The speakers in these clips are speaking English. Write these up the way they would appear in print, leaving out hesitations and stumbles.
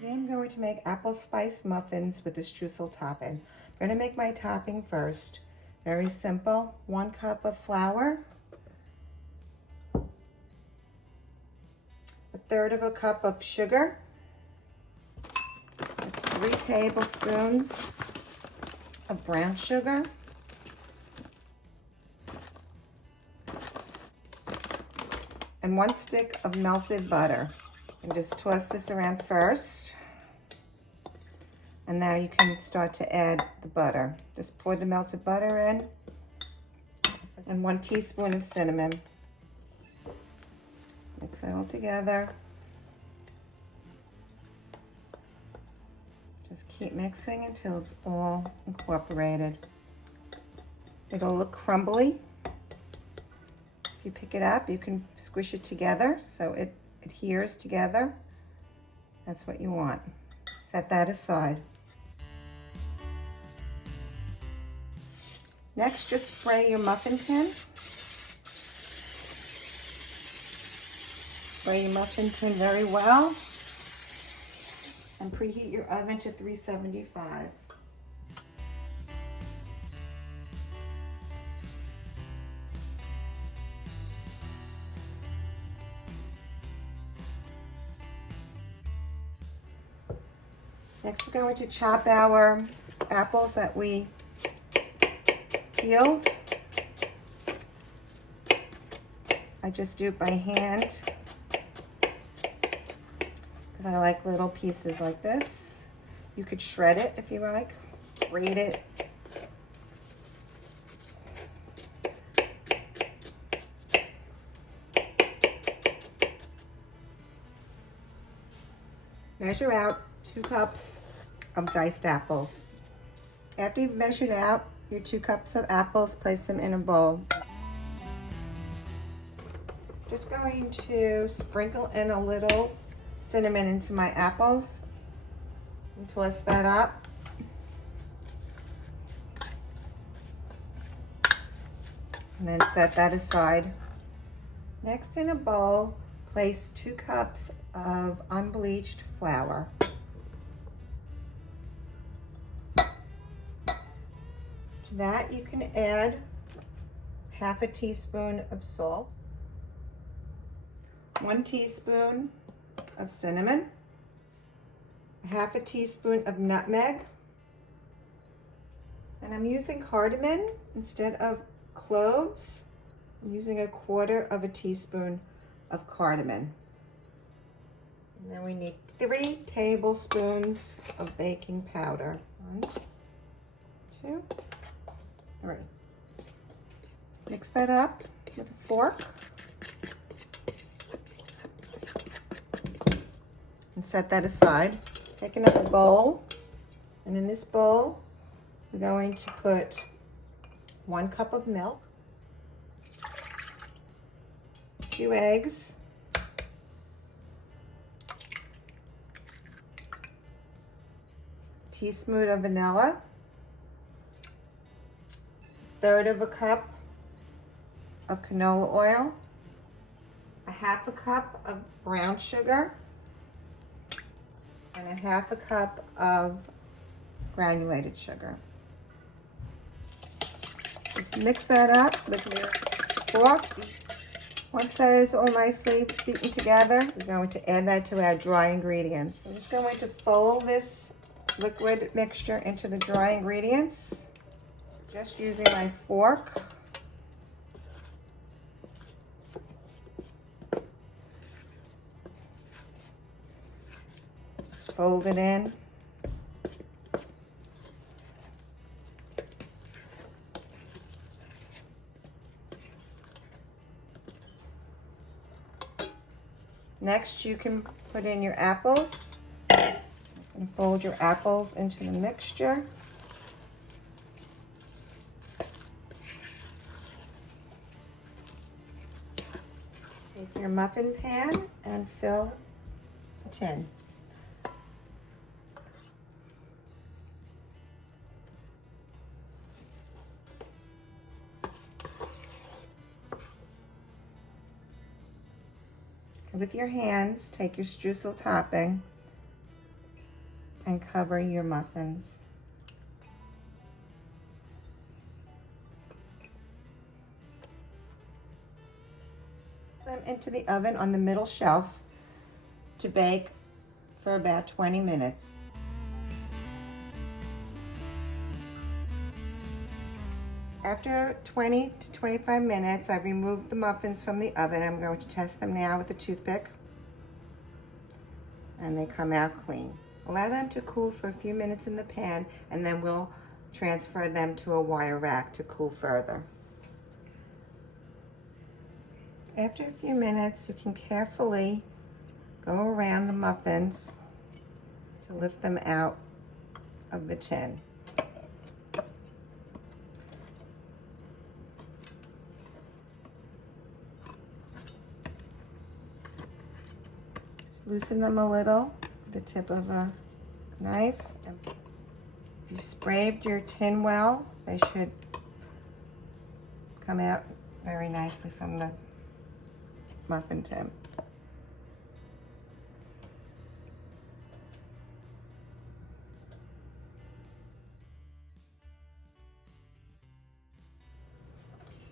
Today I'm going to make apple spiced muffins with the streusel topping. I'm going to make my topping first. Very simple. 1 cup of flour, 1/3 cup of sugar, 3 tablespoons of brown sugar, and 1 stick of melted butter. And just toss this around first. And now you can start to add the butter. Just pour the melted butter in and 1 teaspoon of cinnamon. Mix that all together. Just keep mixing until it's all incorporated. It'll look crumbly. If you pick it up, you can squish it together so it adheres together. That's what you want. Set that aside. Next, just spray your muffin tin. Spray your muffin tin very well and preheat your oven to 375. Next, we're going to chop our apples that we peeled. I just do it by hand because I like little pieces like this. You could shred it if you like, grate it. Measure out 2 cups of diced apples. After you've measured out your 2 cups of apples, place them in a bowl. Just going to sprinkle in a little cinnamon into my apples and toss that up. And then set that aside. Next, in a bowl, place 2 cups of unbleached flour. To that you can add 1/2 teaspoon of salt, 1 teaspoon of cinnamon, 1/2 teaspoon of nutmeg, and I'm using cardamom instead of cloves. I'm using 1/4 teaspoon of cardamom. And then we need 3 tablespoons of baking powder. 1, 2, 3. Mix that up with a fork and set that aside. Take another bowl, and in this bowl we're going to put 1 cup of milk, 2 eggs, teaspoon of vanilla, 1/3 cup of canola oil, 1/2 cup of brown sugar, and 1/2 cup of granulated sugar. Just mix that up with your fork. Once that is all nicely beaten together, we're going to add that to our dry ingredients. I'm just going to fold this liquid mixture into the dry ingredients, just using my fork. Fold it in. Next, you can put in your apples. And fold your apples into the mixture. Take your muffin pan and fill the tin. With your hands, take your streusel topping and cover your muffins. Them into the oven on the middle shelf to bake for about 20 minutes. After 20 to 25 minutes, I've removed the muffins from the oven. I'm going to test them now with a toothpick. And they come out clean. Allow them to cool for a few minutes in the pan, and then we'll transfer them to a wire rack to cool further. After a few minutes, you can carefully go around the muffins to lift them out of the tin. Just loosen them a little with the tip of a knife. If you sprayed your tin well, they should come out very nicely from the muffin tin.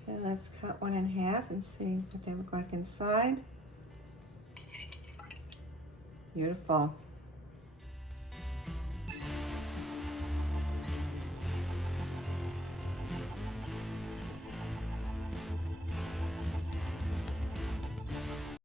And let's cut one in half and see what they look like inside. Beautiful.